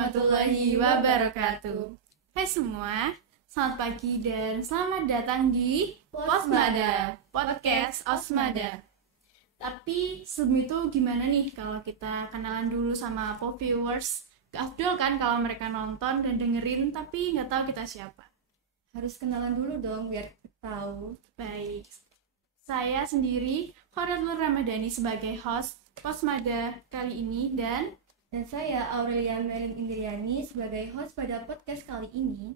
warahmatullahi wabarakatuh. Hai semua, selamat pagi dan selamat datang di Posmada, Podcast Osmada. Tapi sebelum itu gimana nih kalau kita kenalan dulu sama viewers? Gak afdol kan kalau mereka nonton dan dengerin tapi nggak tahu kita siapa? Harus kenalan dulu dong biar tahu. Baik, saya sendiri Khodatul Ramadhani sebagai host Posmada kali ini dan saya Aurelia Merin Indriani sebagai host pada podcast kali ini.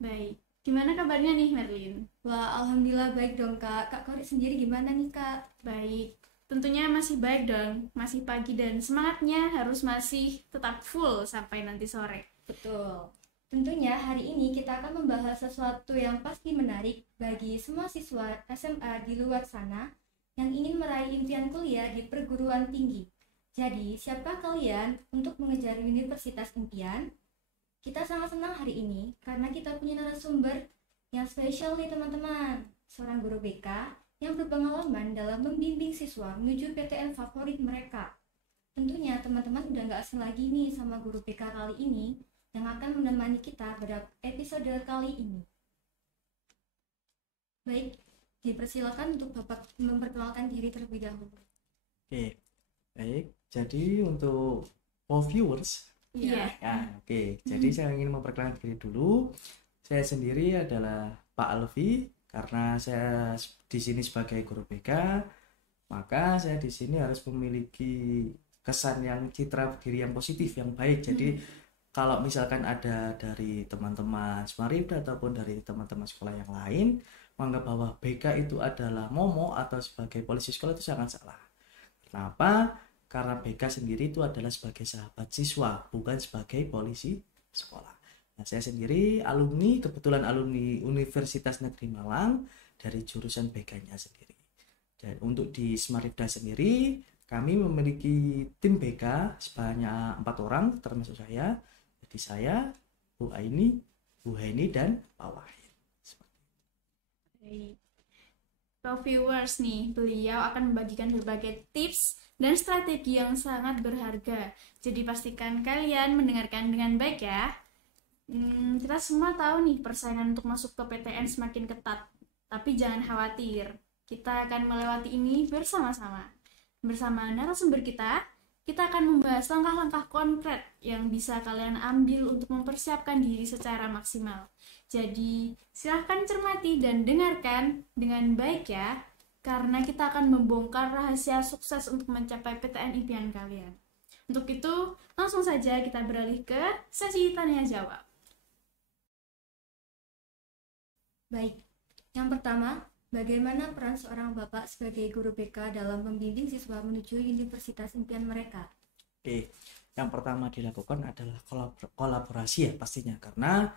baik, gimana kabarnya nih Merlin? Wah, alhamdulillah baik dong Kak. Kak Kori sendiri gimana nih Kak? Baik, tentunya masih baik dong, masih pagi dan semangatnya harus masih tetap full sampai nanti sore. Betul. Tentunya hari ini kita akan membahas sesuatu yang pasti menarik bagi semua siswa SMA di luar sana yang ingin meraih impian kuliah di perguruan tinggi. Jadi, siapa kalian untuk mengejar universitas impian? Kita sangat senang hari ini karena kita punya narasumber yang spesial nih teman-teman. Seorang guru BK yang berpengalaman dalam membimbing siswa menuju PTN favorit mereka. Tentunya teman-teman udah gak asing lagi nih sama guru BK kali ini yang akan menemani kita pada episode kali ini. Baik, dipersilakan untuk Bapak memperkenalkan diri terlebih dahulu. Oke, baik. Jadi untuk viewers, Iya. Jadi saya ingin memperkenalkan diri dulu. Saya sendiri adalah Pak Alfi. Karena saya di sini sebagai guru BK, maka saya di sini harus memiliki kesan yang citra diri yang positif, yang baik. Jadi kalau misalkan ada dari teman-teman Smaribda ataupun dari teman-teman sekolah yang lain menganggap bahwa BK itu adalah momok atau sebagai polisi sekolah, itu sangat salah. Kenapa? Karena BK sendiri itu adalah sebagai sahabat siswa, bukan sebagai polisi sekolah. Nah, saya sendiri kebetulan alumni Universitas Negeri Malang dari jurusan BK-nya sendiri. Dan untuk di Smaribda sendiri, kami memiliki tim BK sebanyak 4 orang, termasuk saya. Jadi saya, Bu Aini, Bu Heni, dan Pak Wahid. Baik. Viewers nih, beliau akan membagikan berbagai tips dan strategi yang sangat berharga. Jadi pastikan kalian mendengarkan dengan baik ya. Kita semua tahu nih persaingan untuk masuk ke PTN semakin ketat. Tapi jangan khawatir, kita akan melewati ini bersama-sama. Bersama narasumber kita akan membahas langkah-langkah konkret yang bisa kalian ambil untuk mempersiapkan diri secara maksimal. Jadi, silahkan cermati dan dengarkan dengan baik ya, karena kita akan membongkar rahasia sukses untuk mencapai PTN impian kalian. Untuk itu, langsung saja kita beralih ke sesi tanya jawab. Baik, yang pertama, bagaimana peran seorang bapak sebagai guru BK dalam membimbing siswa menuju universitas impian mereka? Oke, yang pertama dilakukan adalah kolaborasi ya pastinya, karena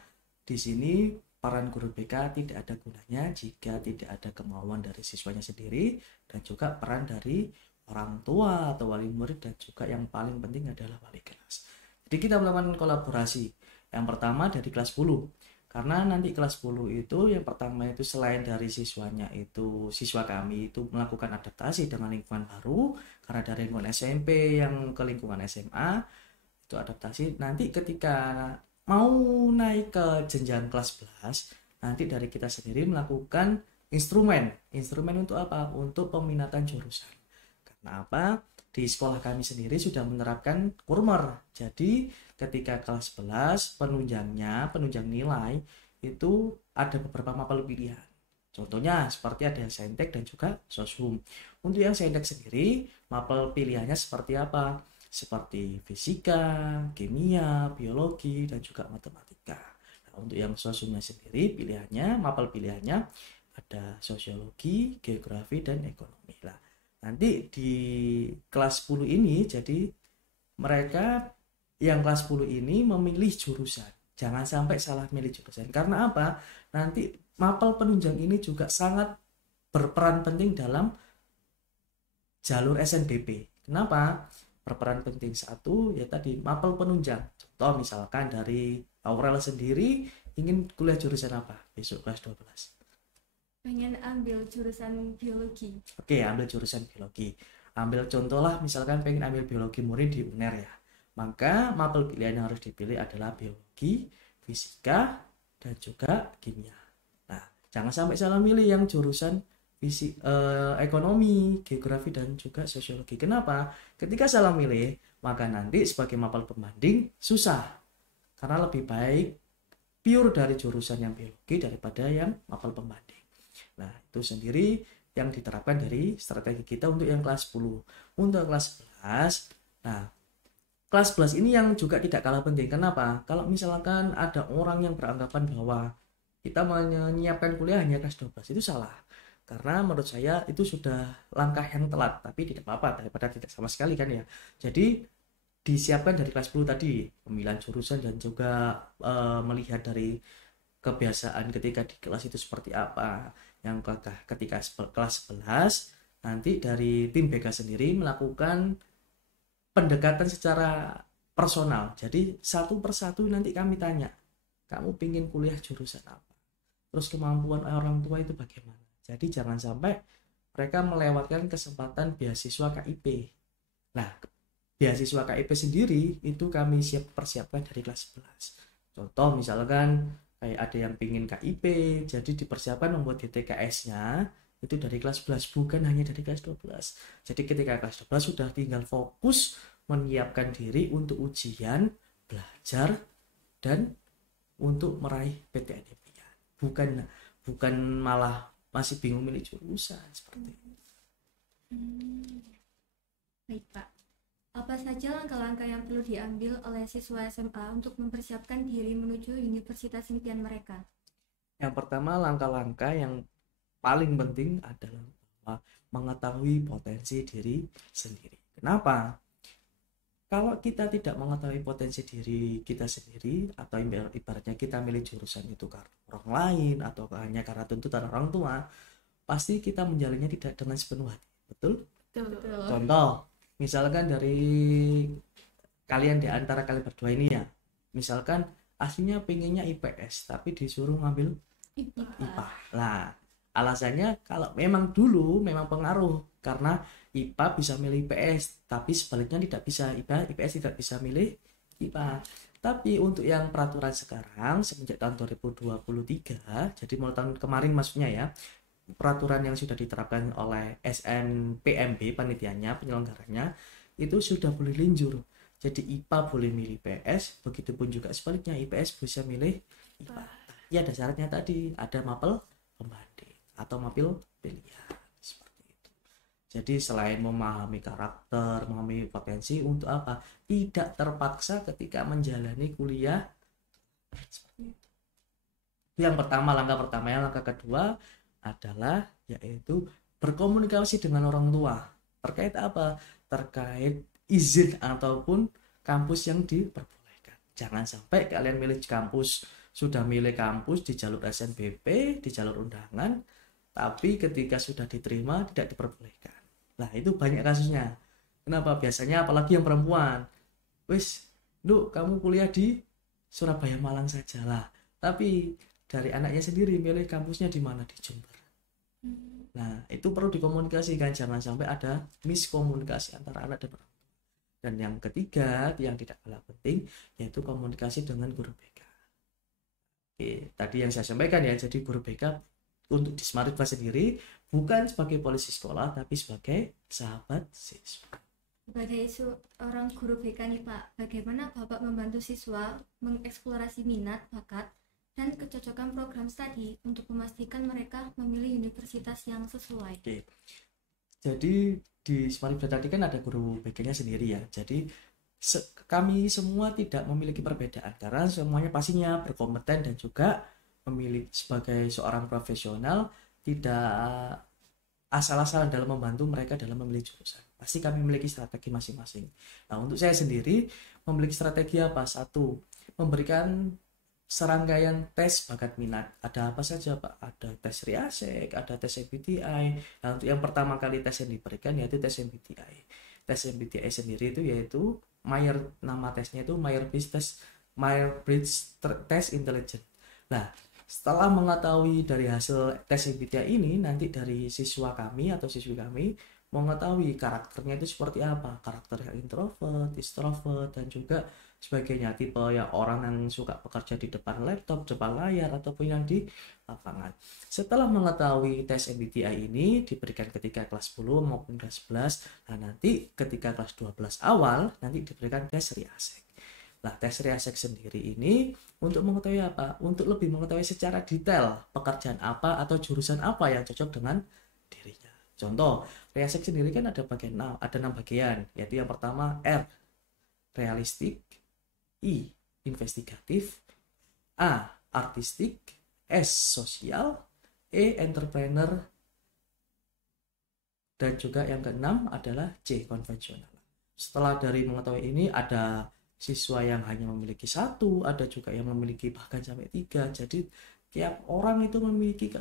di sini peran guru BK tidak ada gunanya jika tidak ada kemauan dari siswanya sendiri, dan juga peran dari orang tua atau wali murid, dan juga yang paling penting adalah wali kelas. Jadi kita melakukan kolaborasi. Yang pertama dari kelas 10. Karena nanti kelas 10 itu yang pertama itu selain dari siswanya itu, siswa kami itu melakukan adaptasi dengan lingkungan baru, karena dari lingkungan SMP yang ke lingkungan SMA itu adaptasi. Nanti ketika mau naik ke jenjang kelas 11, nanti dari kita sendiri melakukan instrumen untuk apa? Untuk peminatan jurusan. Karena apa? Di sekolah kami sendiri sudah menerapkan kurmer. Jadi ketika kelas 11 penunjang nilai itu ada beberapa mapel pilihan. Contohnya seperti ada saintek dan juga soshum. Untuk yang saintek sendiri, mapel pilihannya seperti apa? Seperti fisika, kimia, biologi, dan juga matematika. Nah, untuk yang soshumnya sendiri, mapel pilihannya ada sosiologi, geografi, dan ekonomi. Nah, nanti di kelas 10 ini, jadi mereka yang kelas 10 ini memilih jurusan. Jangan sampai salah milih jurusan. Karena apa? Nanti mapel penunjang ini juga sangat berperan penting dalam jalur SNBP. Kenapa? Berperan penting satu, ya tadi mapel penunjang. Contoh misalkan dari Aurel sendiri ingin kuliah jurusan apa besok kelas 12? Pengen ambil jurusan biologi. Oke, ambil jurusan biologi. Ambil contoh lah, misalkan pengen ambil biologi murni di UNER ya. Maka mapel pilihan yang harus dipilih adalah biologi, fisika, dan juga kimia. Nah, jangan sampai salah milih yang jurusan ekonomi, geografi, dan juga sosiologi. Kenapa? Ketika salah milih, maka nanti sebagai mapel pembanding susah. Karena lebih baik pure dari jurusan yang biologi daripada yang mapel pembanding. Nah, itu sendiri yang diterapkan dari strategi kita untuk yang kelas 10. Untuk kelas 11, nah, kelas 11 ini yang juga tidak kalah penting. Kenapa? Kalau misalkan ada orang yang beranggapan bahwa kita menyiapkan kuliah hanya kelas 12, itu salah. Karena menurut saya itu sudah langkah yang telat, tapi tidak apa-apa daripada tidak sama sekali kan ya. Jadi disiapkan dari kelas 10 tadi, pemilihan jurusan dan juga melihat dari kebiasaan ketika di kelas itu seperti apa. Yang ketika kelas 11 nanti dari tim BK sendiri melakukan pendekatan secara personal. Jadi satu persatu nanti kami tanya, kamu pingin kuliah jurusan apa? Terus kemampuan orang tua itu bagaimana? Jadi jangan sampai mereka melewatkan kesempatan beasiswa KIP. Nah, beasiswa KIP sendiri itu kami persiapkan dari kelas 11. Contoh misalkan kayak ada yang pingin KIP, jadi dipersiapkan membuat DTKS-nya itu dari kelas 11, bukan hanya dari kelas 12. Jadi ketika kelas 12 sudah tinggal fokus menyiapkan diri untuk ujian, belajar, dan untuk meraih PTN impian. Bukan malah masih bingung milih jurusan seperti itu. Baik Pak, apa saja langkah-langkah yang perlu diambil oleh siswa SMA untuk mempersiapkan diri menuju universitas impian mereka? Yang pertama, langkah-langkah yang paling penting adalah mengetahui potensi diri sendiri. Kenapa? Kalau kita tidak mengetahui potensi diri kita sendiri, atau ibaratnya kita milih jurusan itu karena orang lain atau hanya karena tuntutan orang tua, pasti kita menjalannya tidak dengan sepenuh hati. Betul? Betul. Contoh, misalkan dari kalian di antara kalian berdua ini ya, misalkan aslinya pengennya IPS tapi disuruh ngambil IPA. Nah, alasannya kalau memang dulu memang pengaruh karena IPA bisa milih IPS, tapi sebaliknya tidak bisa, IPS tidak bisa milih IPA. Tapi untuk yang peraturan sekarang semenjak tahun 2023, jadi mulai tahun kemarin maksudnya ya, peraturan yang sudah diterapkan oleh SNPMB panitianya, penyelenggaranya, itu sudah boleh linjur. Jadi IPA boleh milih IPS, begitupun juga sebaliknya IPS bisa milih IPA. Ya ada syaratnya tadi, ada mapel pembanding atau mapel pilihan. Jadi selain memahami karakter, memahami potensi, untuk apa? Tidak terpaksa ketika menjalani kuliah. Yang pertama, langkah pertama. Langkah kedua adalah yaitu berkomunikasi dengan orang tua. Terkait apa? Terkait izin ataupun kampus yang diperbolehkan. Jangan sampai kalian sudah milih kampus di jalur SNBP, di jalur undangan, tapi ketika sudah diterima tidak diperbolehkan. Nah, itu banyak kasusnya. Kenapa? Biasanya apalagi yang perempuan. Wis, kamu kuliah di Surabaya Malang saja lah. Tapi dari anaknya sendiri milih kampusnya di mana? Di Jember. Nah, itu perlu dikomunikasikan, jangan sampai ada miskomunikasi antara anak dan orang tua. Dan yang ketiga, yang tidak kalah penting, yaitu komunikasi dengan guru BK. Oke, tadi yang saya sampaikan ya, jadi guru BK untuk di Smart Class sendiri bukan sebagai polisi sekolah tapi sebagai sahabat siswa. Sebagai seorang guru BK nih Pak, bagaimana Bapak membantu siswa mengeksplorasi minat, bakat, dan kecocokan program studi untuk memastikan mereka memilih universitas yang sesuai? Oke. Jadi di Smart Class tadi kan ada guru BK-nya sendiri ya. Jadi kami semua tidak memiliki perbedaan karena semuanya pastinya berkompeten dan juga memilih sebagai seorang profesional, tidak asal-asalan dalam membantu mereka dalam memilih jurusan. Pasti kami memiliki strategi masing-masing. Nah, untuk saya sendiri memiliki strategi apa? Satu, memberikan serangkaian tes bakat minat. Ada apa saja Pak? Ada tes Riasek, ada tes MBTI. Nah, untuk yang pertama kali tes yang diberikan yaitu tes MBTI. Tes MBTI sendiri itu yaitu nama tesnya itu Myers-Briggs Test Intelligence. Nah, setelah mengetahui dari hasil tes MBTI ini, nanti dari siswa kami atau siswi kami mengetahui karakternya itu seperti apa, karakter yang introvert, extrovert, dan juga sebagainya, tipe yang orang yang suka bekerja di depan laptop, depan layar, ataupun yang di lapangan. Setelah mengetahui tes MBTI ini diberikan ketika kelas 10 maupun kelas 11, nah nanti ketika kelas 12 awal nanti diberikan tes Riasek. Nah, tes Riasek sendiri ini untuk mengetahui apa? Untuk lebih mengetahui secara detail pekerjaan apa atau jurusan apa yang cocok dengan dirinya. Contoh, Riasek sendiri kan ada 6 bagian, yaitu yang pertama R, realistik, I, investigatif, A, artistik, S, sosial, E, entrepreneur, dan juga yang keenam adalah C, konvensional. Setelah dari mengetahui ini, ada siswa yang hanya memiliki 1, ada juga yang memiliki bahkan sampai 3. Jadi tiap orang itu memiliki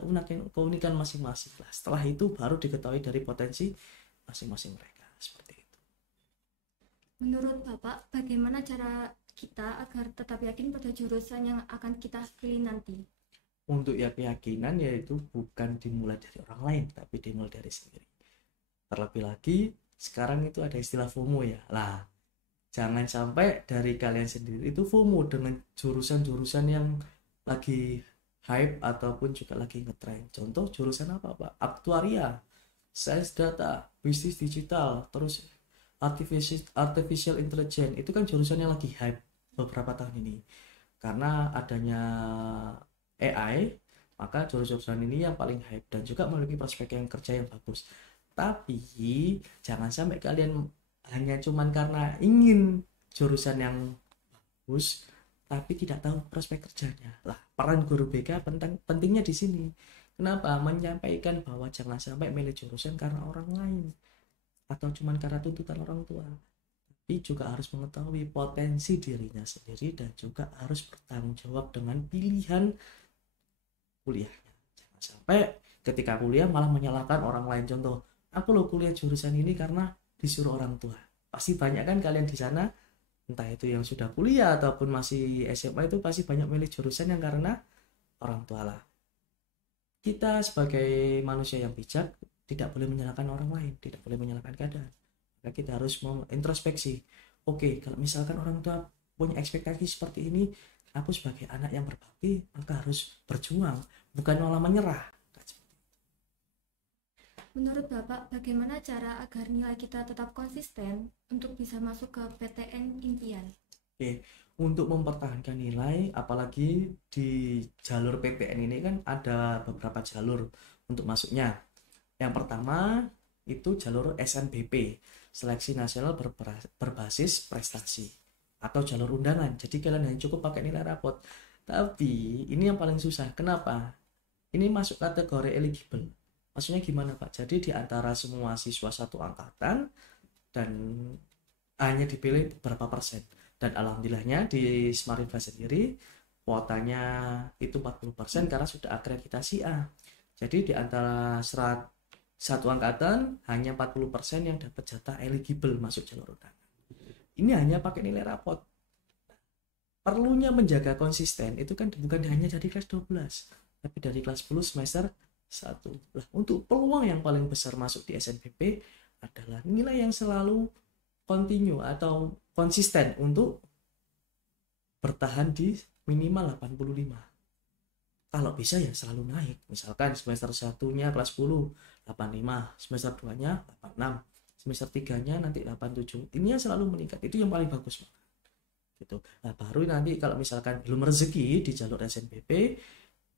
keunikan masing-masing. Setelah itu baru diketahui dari potensi masing-masing mereka. Seperti itu. Menurut Bapak, bagaimana cara kita agar tetap yakin pada jurusan yang akan kita pilih nanti? Untuk ya keyakinan yaitu bukan dimulai dari orang lain, tapi dimulai dari sendiri. Terlebih lagi, sekarang itu ada istilah FOMO ya. Lah, jangan sampai dari kalian sendiri itu FOMO dengan jurusan-jurusan yang lagi hype ataupun juga lagi ngetrend. Contoh jurusan apa, Pak? Aktuaria, Science Data, Bisnis Digital, terus Artificial Intelligence. Itu kan jurusan yang lagi hype beberapa tahun ini. Karena adanya AI, maka jurusan ini yang paling hype dan juga memiliki prospek yang kerja yang bagus. Tapi jangan sampai kalian hanya cuman karena ingin jurusan yang bagus tapi tidak tahu prospek kerjanya. Lah, peran guru BK pentingnya di sini. Kenapa? Menyampaikan bahwa jangan sampai milih jurusan karena orang lain atau cuman karena tuntutan orang tua. Tapi juga harus mengetahui potensi dirinya sendiri dan juga harus bertanggung jawab dengan pilihan kuliahnya. Jangan sampai ketika kuliah malah menyalahkan orang lain. Contoh, aku lo kuliah jurusan ini karena disuruh orang tua. Pasti banyak kan kalian di sana, entah itu yang sudah kuliah ataupun masih SMA, itu pasti banyak milih jurusan yang karena orang tua lah. Kita sebagai manusia yang bijak tidak boleh menyalahkan orang lain, tidak boleh menyalahkan keadaan. Maka kita harus introspeksi. Oke, kalau misalkan orang tua punya ekspektasi seperti ini, aku sebagai anak yang berbakti maka harus berjuang, bukan malah menyerah. Menurut Bapak, bagaimana cara agar nilai kita tetap konsisten untuk bisa masuk ke PTN impian? Oke, untuk mempertahankan nilai, apalagi di jalur PTN ini kan ada beberapa jalur untuk masuknya. Yang pertama itu jalur SNBP, Seleksi Nasional Berbasis Prestasi, atau jalur undangan. Jadi kalian hanya cukup pakai nilai rapot. Tapi ini yang paling susah. Kenapa? Ini masuk kategori eligible. Maksudnya gimana, Pak? Jadi di antara semua siswa satu angkatan dan hanya dipilih berapa persen. Dan alhamdulillahnya di Smart Info sendiri kuotanya itu 40% karena sudah akreditasi A. Jadi di antara satu angkatan hanya 40% yang dapat jatah eligible masuk jalur undangan. Ini hanya pakai nilai rapot. Perlunya menjaga konsisten itu kan bukan hanya dari kelas 12, tapi dari kelas 10 semester 1. Lah, untuk peluang yang paling besar masuk di SNBP adalah nilai yang selalu continue atau konsisten untuk bertahan di minimal 85. Kalau bisa ya selalu naik. Misalkan semester 1-nya kelas 10 85, semester 2-nya 86, semester 3-nya nanti 87. Ini yang selalu meningkat. Itu yang paling bagus. Gitu. Nah, baru nanti kalau misalkan belum rezeki di jalur SNBP,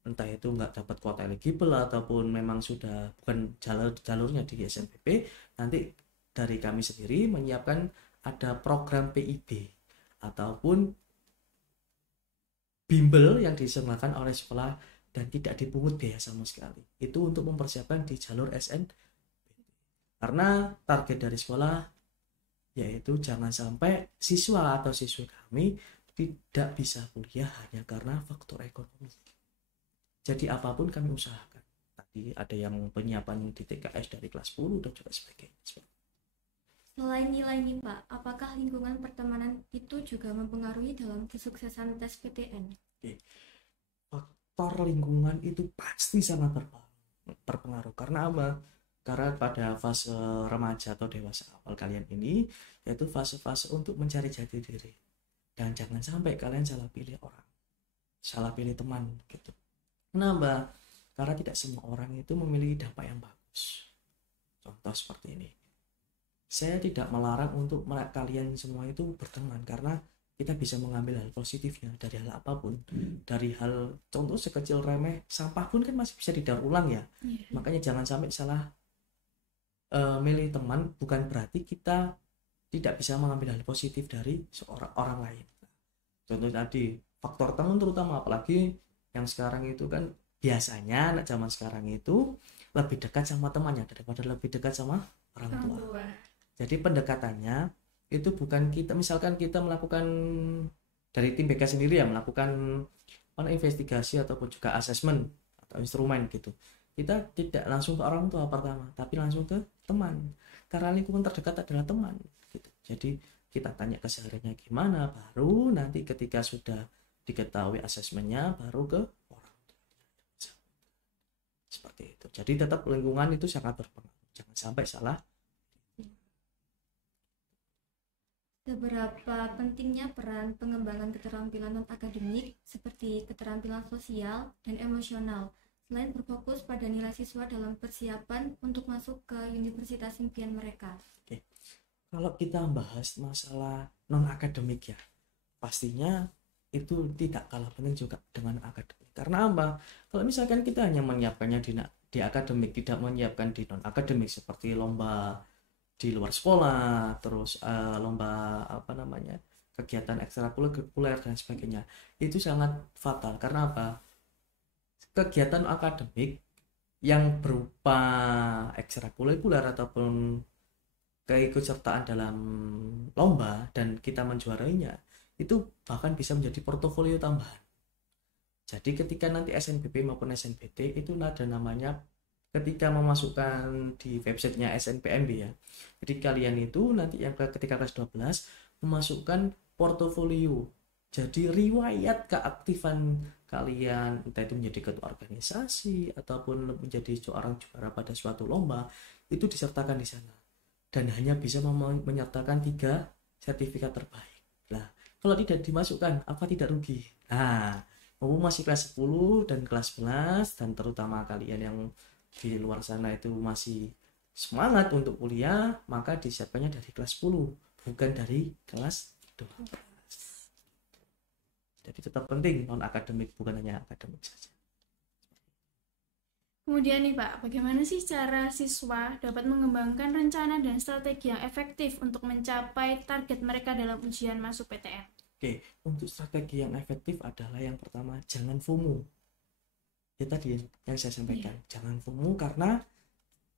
entah itu nggak dapat kuota eligible ataupun memang sudah bukan jalurnya di SNBP, nanti dari kami sendiri menyiapkan ada program PIB ataupun bimbel yang diselenggarakan oleh sekolah dan tidak dipungut biaya sama sekali. Itu untuk mempersiapkan di jalur SNBP. Karena target dari sekolah yaitu jangan sampai siswa atau siswi kami tidak bisa kuliah hanya karena faktor ekonomi. Jadi apapun kami usahakan. Tadi ada yang penyiapan di TKS dari kelas 10 dan juga sebagainya. Selain nilai nih Pak, apakah lingkungan pertemanan itu juga mempengaruhi dalam kesuksesan tes PTN? Oke. Faktor lingkungan itu pasti sangat berpengaruh. Karena apa? Karena pada fase remaja atau dewasa awal kalian ini, yaitu fase-fase untuk mencari jati diri. Dan jangan sampai kalian salah pilih orang, salah pilih teman gitu. Kenapa? Karena tidak semua orang itu memiliki dampak yang bagus. Contoh seperti ini. Saya tidak melarang untuk kalian semua itu berteman, karena kita bisa mengambil hal positifnya dari hal apapun. Dari hal contoh sekecil remeh, sampah pun kan masih bisa didaur ulang ya. Makanya jangan sampai salah milih teman, bukan berarti kita tidak bisa mengambil hal positif dari seorang orang lain. Contoh tadi, faktor teman terutama, apalagi yang sekarang itu kan biasanya anak zaman sekarang itu lebih dekat sama temannya daripada lebih dekat sama orang tua. Jadi pendekatannya itu bukan kita, misalkan kita melakukan dari tim BK sendiri ya, melakukan investigasi ataupun juga asesmen atau instrumen gitu. Kita tidak langsung ke orang tua pertama, tapi langsung ke teman. Karena lingkungan terdekat adalah teman gitu. Jadi kita tanya kesehariannya gimana, baru nanti ketika sudah diketahui asesmennya, baru ke orang tua. Seperti itu. Jadi tetap lingkungan itu sangat berpengaruh. Jangan sampai salah. Seberapa pentingnya peran pengembangan keterampilan non-akademik seperti keterampilan sosial dan emosional, selain berfokus pada nilai siswa dalam persiapan untuk masuk ke universitas impian mereka? Oke. Kalau kita bahas masalah non-akademik ya, pastinya itu tidak kalah penting juga dengan akademik. Karena apa? Kalau misalkan kita hanya menyiapkannya di akademik, tidak menyiapkan di non-akademik seperti lomba di luar sekolah, terus lomba kegiatan ekstrakurikuler dan sebagainya, itu sangat fatal. Karena apa? Kegiatan akademik yang berupa ekstrakurikuler ataupun keikutsertaan dalam lomba dan kita menjuarainya, itu bahkan bisa menjadi portofolio tambahan. Jadi ketika nanti SNBP maupun SNBT itu ada namanya, ketika memasukkan di websitenya SNPMB ya, jadi kalian itu nanti yang ketika kelas 12 memasukkan portofolio, jadi riwayat keaktifan kalian, entah itu menjadi ketua organisasi ataupun menjadi seorang juara pada suatu lomba, itu disertakan di sana dan hanya bisa menyertakan 3 sertifikat terbaik. Nah, kalau tidak dimasukkan, apa tidak rugi? Nah, mumpung masih kelas 10 dan kelas 11, dan terutama kalian yang di luar sana itu masih semangat untuk kuliah, maka disiapkannya dari kelas 10, bukan dari kelas 12. Jadi tetap penting non-akademik, bukan hanya akademik saja. Kemudian nih Pak, bagaimana sih cara siswa dapat mengembangkan rencana dan strategi yang efektif untuk mencapai target mereka dalam ujian masuk PTN? Oke, untuk strategi yang efektif adalah yang pertama, jangan FOMO. Ya tadi yang saya sampaikan, jangan FOMO, karena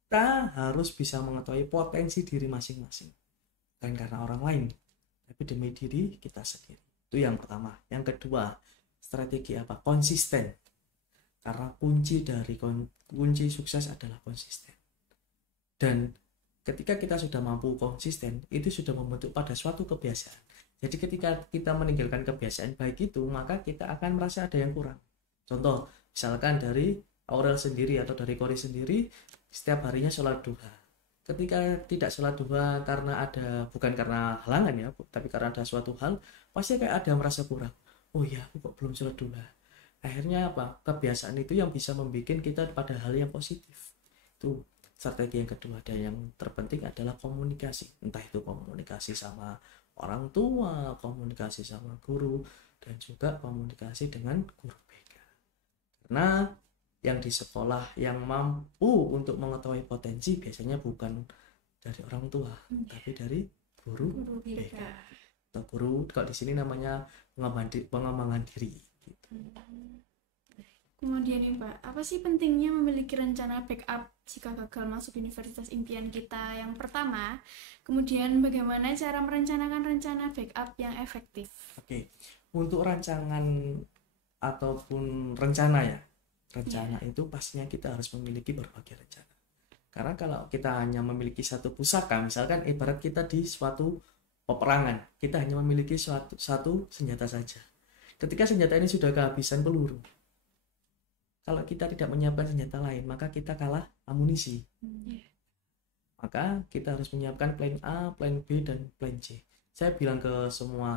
kita harus bisa mengetahui potensi diri masing-masing, bukan karena orang lain, tapi demi diri kita sendiri. Itu yang pertama. Yang kedua, strategi apa? Konsisten. Karena kunci sukses adalah konsisten. Dan ketika kita sudah mampu konsisten, itu sudah membentuk pada suatu kebiasaan. Jadi ketika kita meninggalkan kebiasaan baik itu, maka kita akan merasa ada yang kurang. Contoh, misalkan dari Aurel sendiri atau dari Kori sendiri, setiap harinya sholat duha. Ketika tidak sholat duha bukan karena halangan ya, tapi karena ada suatu hal, pasti kayak ada merasa kurang. Oh ya, aku kok belum sholat duha. Akhirnya apa? Kebiasaan itu yang bisa membuat kita pada hal yang positif. Itu strategi yang kedua. Dan yang terpenting adalah komunikasi. Entah itu komunikasi sama orang tua, komunikasi sama guru, dan juga komunikasi dengan guru BK. Karena yang di sekolah yang mampu untuk mengetahui potensi biasanya bukan dari orang tua, tapi dari guru BK. Atau guru, kalau di sini namanya pengembangan diri. Gitu. Kemudian nih Pak, apa sih pentingnya memiliki rencana backup jika gagal masuk universitas impian kita yang pertama? Kemudian bagaimana cara merencanakan rencana backup yang efektif? Oke, untuk rancangan ataupun rencana ya, rencana itu pastinya kita harus memiliki berbagai rencana. Karena kalau kita hanya memiliki satu pusaka, misalkan ibarat kita di suatu peperangan, kita hanya memiliki satu senjata saja. Ketika senjata ini sudah kehabisan peluru, kalau kita tidak menyiapkan senjata lain, maka kita kalah amunisi. Maka kita harus menyiapkan plan A, plan B, dan plan C. Saya bilang ke semua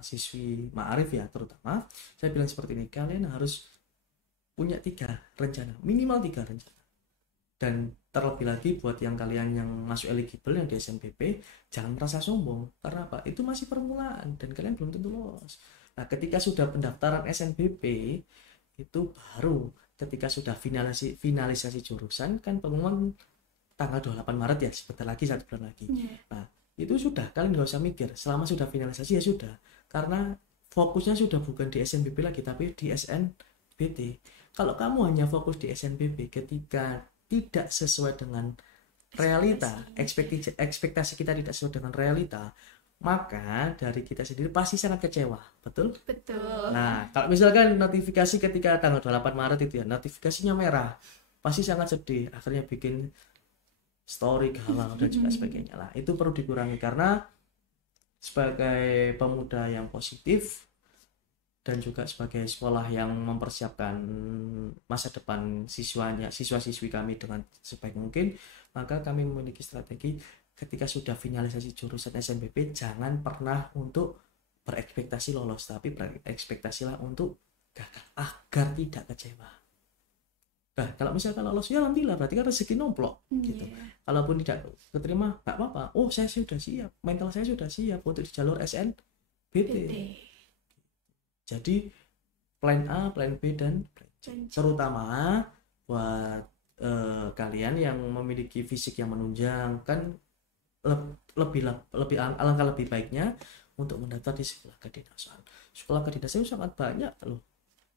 siswi Ma'arif ya terutama, saya bilang seperti ini, kalian harus punya 3 rencana, minimal 3 rencana. Dan terlebih lagi buat yang kalian yang masuk eligible yang di SNBP, jangan merasa sombong. Karena apa? Itu masih permulaan dan kalian belum tentu lolos. Nah, ketika sudah pendaftaran SNBP, itu baru ketika sudah finalisasi jurusan, kan pengumuman tanggal 28 Maret ya, sebentar lagi, 1 bulan lagi. Nah, itu sudah, kalian nggak usah mikir. Selama sudah finalisasi ya sudah. Karena fokusnya sudah bukan di SNBP lagi, tapi di SNBT. Kalau kamu hanya fokus di SNBP ketika tidak sesuai dengan realita, ekspektasi kita tidak sesuai dengan realita, maka dari kita sendiri pasti sangat kecewa, betul? Betul. Nah, kalau misalkan notifikasi ketika tanggal 28 Maret itu ya, notifikasinya merah, pasti sangat sedih, akhirnya bikin story galau dan juga sebagainya lah. Itu perlu dikurangi karena sebagai pemuda yang positif dan juga sebagai sekolah yang mempersiapkan masa depan siswa-siswi kami dengan sebaik mungkin, maka kami memiliki strategi ketika sudah finalisasi jurusan SNBP, jangan pernah untuk berekspektasi lolos, tapi berekspektasilah untuk gagal agar tidak kecewa. Nah, kalau misalkan lolos ya alhamdulillah, berarti kan rezeki nomplok gitu. Kalaupun tidak keterima nggak apa-apa, oh saya sudah siap, mental saya sudah siap untuk di jalur SNBT. Jadi plan A, plan B, dan plan C. Terutama buat kalian yang memiliki fisik yang menunjang, kan alangkah lebih baiknya untuk mendaftar di sekolah kedinasan. Sekolah kedinasan itu sangat banyak loh,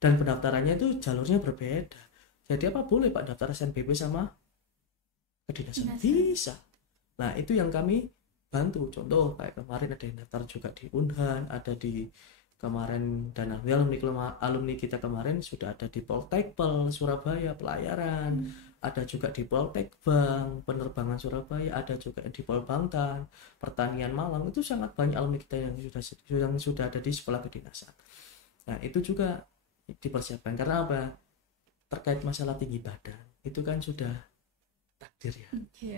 dan pendaftarannya itu jalurnya berbeda. Jadi apa boleh Pak daftar SNBP sama kedinasan? Bisa. Nah, itu yang kami bantu. Contoh kayak kemarin ada yang daftar juga di Unhan, ada di kemarin, dan alumni kita kemarin sudah ada di Poltekpel Surabaya pelayaran, ada juga di Poltek Bank penerbangan Surabaya, ada juga di Polbangtan pertanian Malang. Itu sangat banyak alumni kita yang sudah ada di sekolah kedinasan. Nah, itu juga dipersiapkan karena apa? Terkait masalah tinggi badan itu kan sudah takdir ya.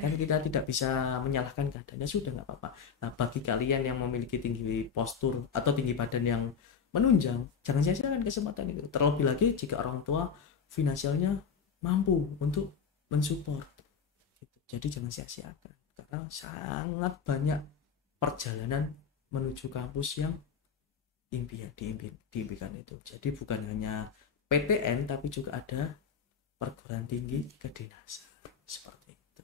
Kan kita tidak bisa menyalahkan keadaannya, sudah nggak apa-apa. Nah, bagi kalian yang memiliki tinggi postur atau tinggi badan yang menunjang, jangan sia-siakan kesempatan itu. Terlebih lagi jika orang tua finansialnya mampu untuk mensupport. Jadi jangan sia-siakan karena sangat banyak perjalanan menuju kampus yang diimpikan itu. Jadi bukan hanya PTN tapi juga ada perguruan tinggi kedinasan. Seperti itu.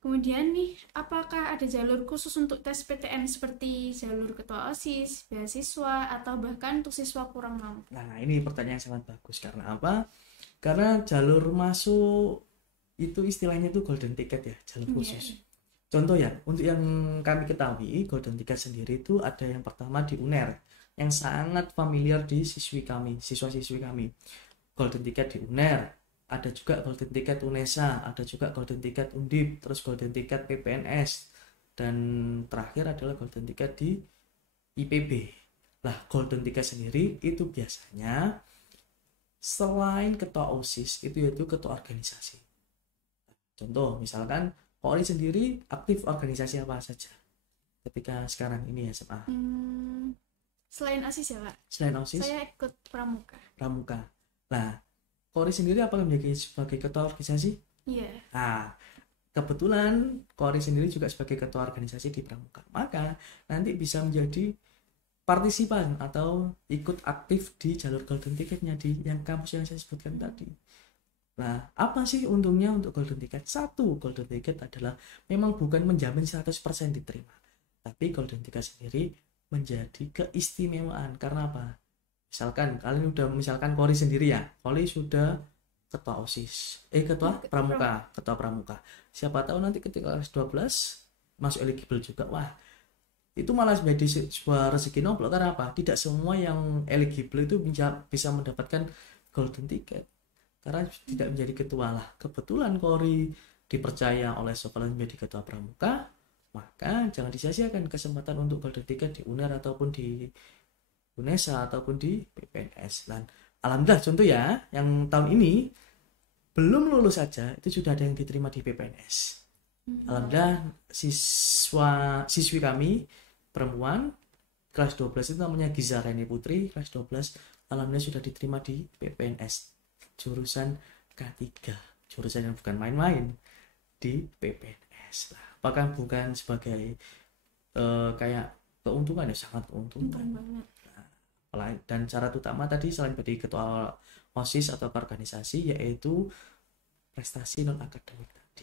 Kemudian nih, apakah ada jalur khusus untuk tes PTN seperti jalur ketua OSIS, beasiswa, atau bahkan untuk siswa kurang mampu? Nah, ini pertanyaan yang sangat bagus. Karena apa? Karena jalur masuk itu istilahnya itu golden ticket ya, jalur khusus. Contoh ya, untuk yang kami ketahui, golden ticket sendiri itu ada yang pertama di UNER, yang sangat familiar di siswa-siswi kami. Golden ticket di UNER. Ada juga golden ticket UNESA, ada juga golden ticket Undip, terus golden ticket PPNS, dan terakhir adalah golden ticket di IPB. Lah, golden ticket sendiri itu biasanya selain ketua OSIS itu yaitu ketua organisasi. Contoh, misalkan Kori sendiri aktif organisasi apa saja ketika sekarang ini ya SMA? Selain OSIS ya Pak? Selain OSIS? Saya ikut Pramuka. Nah, Kori sendiri apakah menjadi sebagai ketua organisasi? Iya. Nah, kebetulan Kori sendiri juga sebagai ketua organisasi di Pramuka. Maka nanti bisa menjadi partisipan atau ikut aktif di jalur golden ticketnya di yang kampus yang saya sebutkan tadi. Nah, apa sih untungnya untuk golden ticket? Satu, golden ticket adalah memang bukan menjamin 100% diterima. Tapi golden ticket sendiri menjadi keistimewaan. Karena apa? Misalkan Kori sendiri ya, Kori sudah ketua OSIS, ketua pramuka. Siapa tahu nanti ketika kelas 12 masuk eligible juga, wah itu malah menjadi sebuah rezeki nomplok. Karena apa? Tidak semua yang eligible itu bisa mendapatkan golden ticket karena tidak menjadi ketua lah. Kebetulan Kori dipercaya oleh sekolah menjadi ketua pramuka, maka jangan disia-siakan kesempatan untuk golden ticket di UNER ataupun di UNESA ataupun di PPNS. Dan alhamdulillah contoh ya, yang tahun ini belum lulus saja itu sudah ada yang diterima di PPNS. Alhamdulillah siswi kami perempuan kelas 12 itu namanya Giza Reni Putri, kelas 12 alhamdulillah sudah diterima di PPNS jurusan K3, jurusan yang bukan main-main di PPNS lah. Apakah bukan sebagai kayak keuntungan ya, sangat keuntungan. Dan syarat utama tadi selain menjadi ketua OSIS atau organisasi yaitu prestasi non akademik tadi,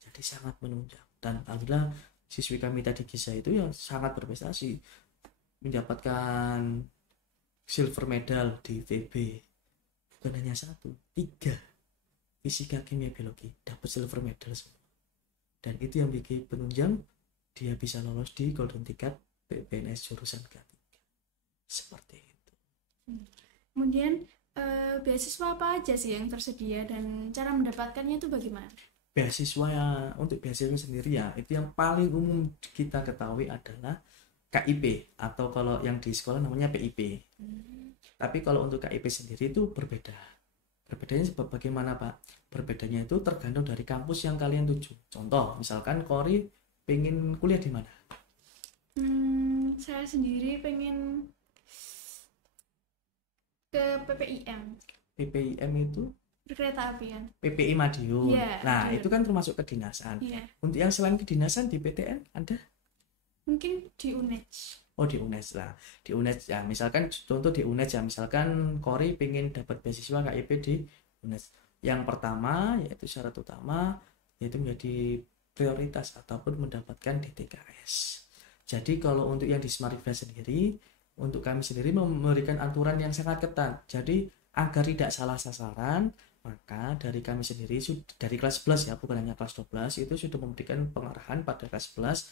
jadi sangat menunjang. Dan alhamdulillah siswi kami tadi Giza itu yang sangat berprestasi, mendapatkan silver medal di VB, bukan hanya 1, 3 fisika kimia biologi dapat silver medal semua. Dan itu yang bikin penunjang dia bisa lolos di golden ticket PPNS jurusan K3 seperti itu. Kemudian beasiswa apa aja sih yang tersedia dan cara mendapatkannya itu bagaimana? Beasiswa untuk beasiswa sendiri ya, itu yang paling umum kita ketahui adalah KIP atau kalau yang di sekolah namanya PIP. Tapi kalau untuk KIP sendiri itu berbeda. Berbedanya bagaimana Pak? Berbedanya itu tergantung dari kampus yang kalian tuju. Contoh, misalkan Kori pengen kuliah di mana? Saya sendiri pengen ke PPIM. PPIM itu Perkereta apian. PPI Madiun. Yeah, nah, Madiun. itu kan termasuk kedinasan. Yeah. Untuk yang selain kedinasan di PTN ada? Mungkin di UNED. Oh, di UNED lah. Di UNED ya, misalkan contoh di UNED ya, misalkan Kori pengen dapat beasiswa KIP di UNED. Yang pertama yaitu syarat utama yaitu menjadi prioritas ataupun mendapatkan DTKS. Jadi kalau untuk yang di Smartfida sendiri, untuk kami sendiri memberikan aturan yang sangat ketat. Jadi agar tidak salah sasaran, maka dari kami sendiri dari kelas 11 ya, bukan hanya kelas 12, itu sudah memberikan pengarahan pada kelas 11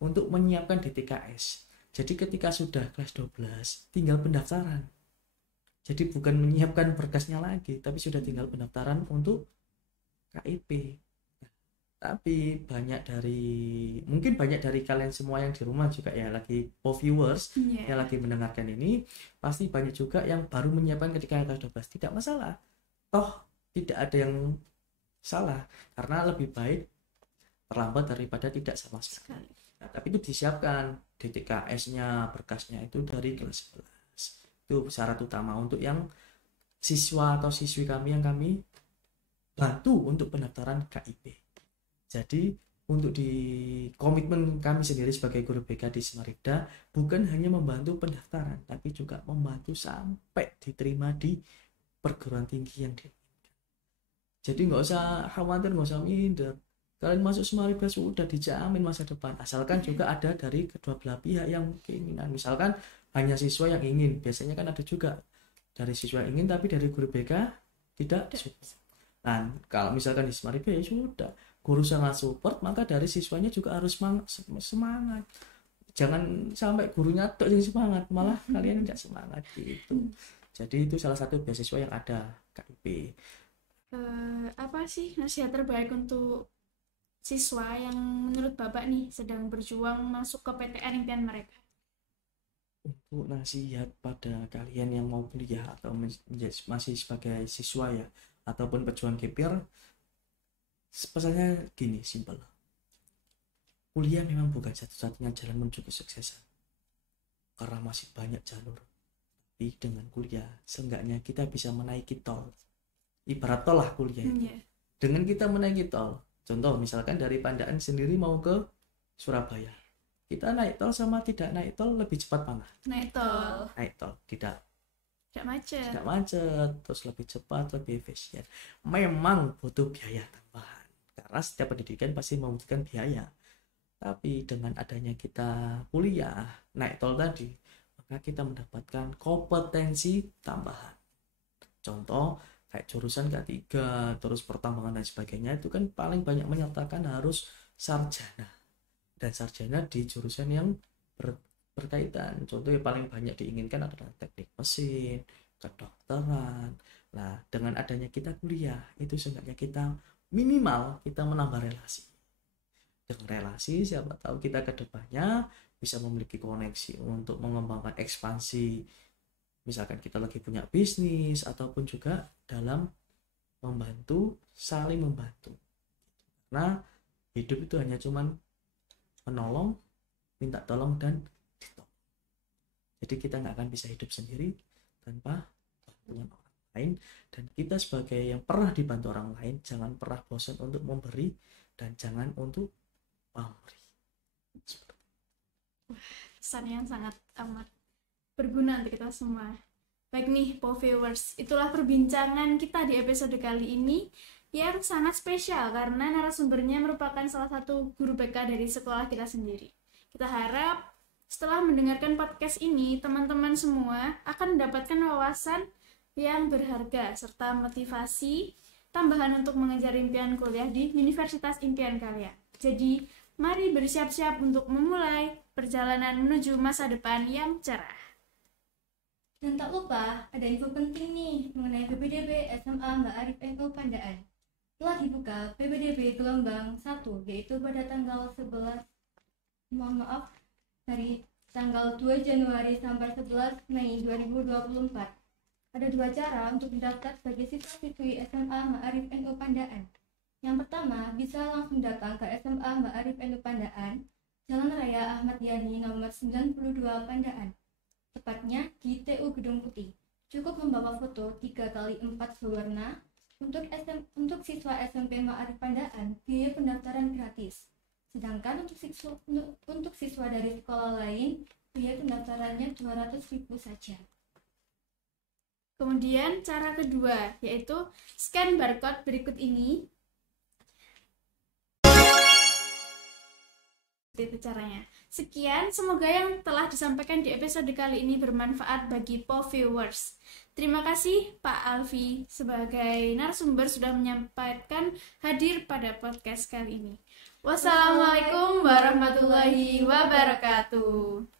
untuk menyiapkan DTKS. Jadi ketika sudah kelas 12 tinggal pendaftaran. Jadi bukan menyiapkan berkasnya lagi, tapi sudah tinggal pendaftaran untuk KIP. Tapi mungkin banyak dari kalian semua yang di rumah juga ya lagi viewers yang lagi mendengarkan ini, pasti banyak juga yang baru menyiapkan ketika kelas 12. Tidak masalah, toh tidak ada yang salah, karena lebih baik terlambat daripada tidak sama sekali. Nah, tapi itu disiapkan DTKS-nya, berkasnya itu dari kelas 11. Itu syarat utama untuk yang siswa atau siswi kami yang kami bantu untuk pendaftaran KIP. Jadi untuk di komitmen kami sendiri sebagai guru BK di Smartfida bukan hanya membantu pendaftaran, tapi juga membantu sampai diterima di perguruan tinggi yang diinginkan. Jadi nggak usah khawatir, nggak usah minder. Kalian masuk Smartfida sudah dijamin masa depan, asalkan juga ada dari kedua belah pihak yang keinginan. Misalkan hanya siswa yang ingin, biasanya kan ada juga dari siswa yang ingin tapi dari guru BK tidak support. Nah, kalau misalkan di Smartfida ya sudah, guru sangat support, maka dari siswanya juga harus semangat. Jangan sampai gurunya tok yang semangat, malah kalian tidak semangat gitu. Jadi itu salah satu beasiswa yang ada KIP. Apa sih nasihat terbaik untuk siswa yang menurut Bapak nih sedang berjuang masuk ke PTN impian mereka? Untuk nasihat pada kalian yang mau kuliah atau masih sebagai siswa ya, ataupun pejuang GPR, pesannya gini, simpel. Kuliah memang bukan satu-satunya jalan menuju kesuksesan, karena masih banyak jalur. Tapi dengan kuliah, seenggaknya kita bisa menaiki tol. Ibarat tol lah kuliah itu. Dengan kita menaiki tol, contoh misalkan dari Pandaan sendiri mau ke Surabaya, kita naik tol sama tidak naik tol lebih cepat mana? Naik tol. Naik tol, tidak macet. Tidak macet, terus lebih cepat, lebih efisien. Memang butuh biaya tambahan, karena setiap pendidikan pasti membutuhkan biaya. Tapi dengan adanya kita kuliah naik tol tadi, maka kita mendapatkan kompetensi tambahan. Contoh kayak jurusan K3, terus pertambangan dan sebagainya, itu kan paling banyak menyertakan harus sarjana. Dan sarjana di jurusan yang berkaitan. Contoh yang paling banyak diinginkan adalah teknik mesin, kedokteran. Nah, dengan adanya kita kuliah, itu seenggaknya kita minimal kita menambah relasi. Dengan relasi, siapa tahu kita ke depannya bisa memiliki koneksi untuk mengembangkan ekspansi. Misalkan kita lagi punya bisnis ataupun juga dalam membantu, saling membantu. Nah, Hidup itu hanya cuman menolong, minta tolong, dan ditolong. Jadi kita nggak akan bisa hidup sendiri tanpa bantuan orang lain. Dan kita sebagai yang pernah dibantu orang lain, jangan pernah bosan untuk memberi dan jangan untuk pamrih. Pesan yang sangat amat berguna untuk kita semua. Baik nih, viewers, itulah perbincangan kita di episode kali ini yang sangat spesial karena narasumbernya merupakan salah satu guru BK dari sekolah kita sendiri. Kita harap setelah mendengarkan podcast ini, teman-teman semua akan mendapatkan wawasan yang berharga serta motivasi tambahan untuk mengejar impian kuliah di Universitas Impian kalian. Jadi, mari bersiap-siap untuk memulai perjalanan menuju masa depan yang cerah. Dan tak lupa, ada info penting nih mengenai PPDB SMA Mbak Arif NU Pandaan. Telah dibuka PPDB gelombang 1, yaitu pada tanggal 11, dari tanggal 2 Januari sampai 11 Mei 2024. Ada 2 cara untuk mendaftar sebagai siswa-siswi SMA Mbak Arif NU Pandaan. Yang pertama, bisa langsung datang ke SMA Mbak Arif NU Pandaan, Jalan Raya Ahmad Yani nomor 92 Pandaan. Tepatnya di TU Gedung Putih. Cukup membawa foto 3x4 berwarna. Untuk siswa SMP Ma'arif Pandaan, biaya pendaftaran gratis. Sedangkan untuk siswa dari sekolah lain, biaya pendaftarannya 200.000 saja. Kemudian cara kedua yaitu scan barcode berikut ini. Itu caranya. Sekian, semoga yang telah disampaikan di episode kali ini bermanfaat bagi viewers. Terima kasih Pak Alfi sebagai narasumber sudah menyampaikan hadir pada podcast kali ini. Wassalamualaikum warahmatullahi wabarakatuh.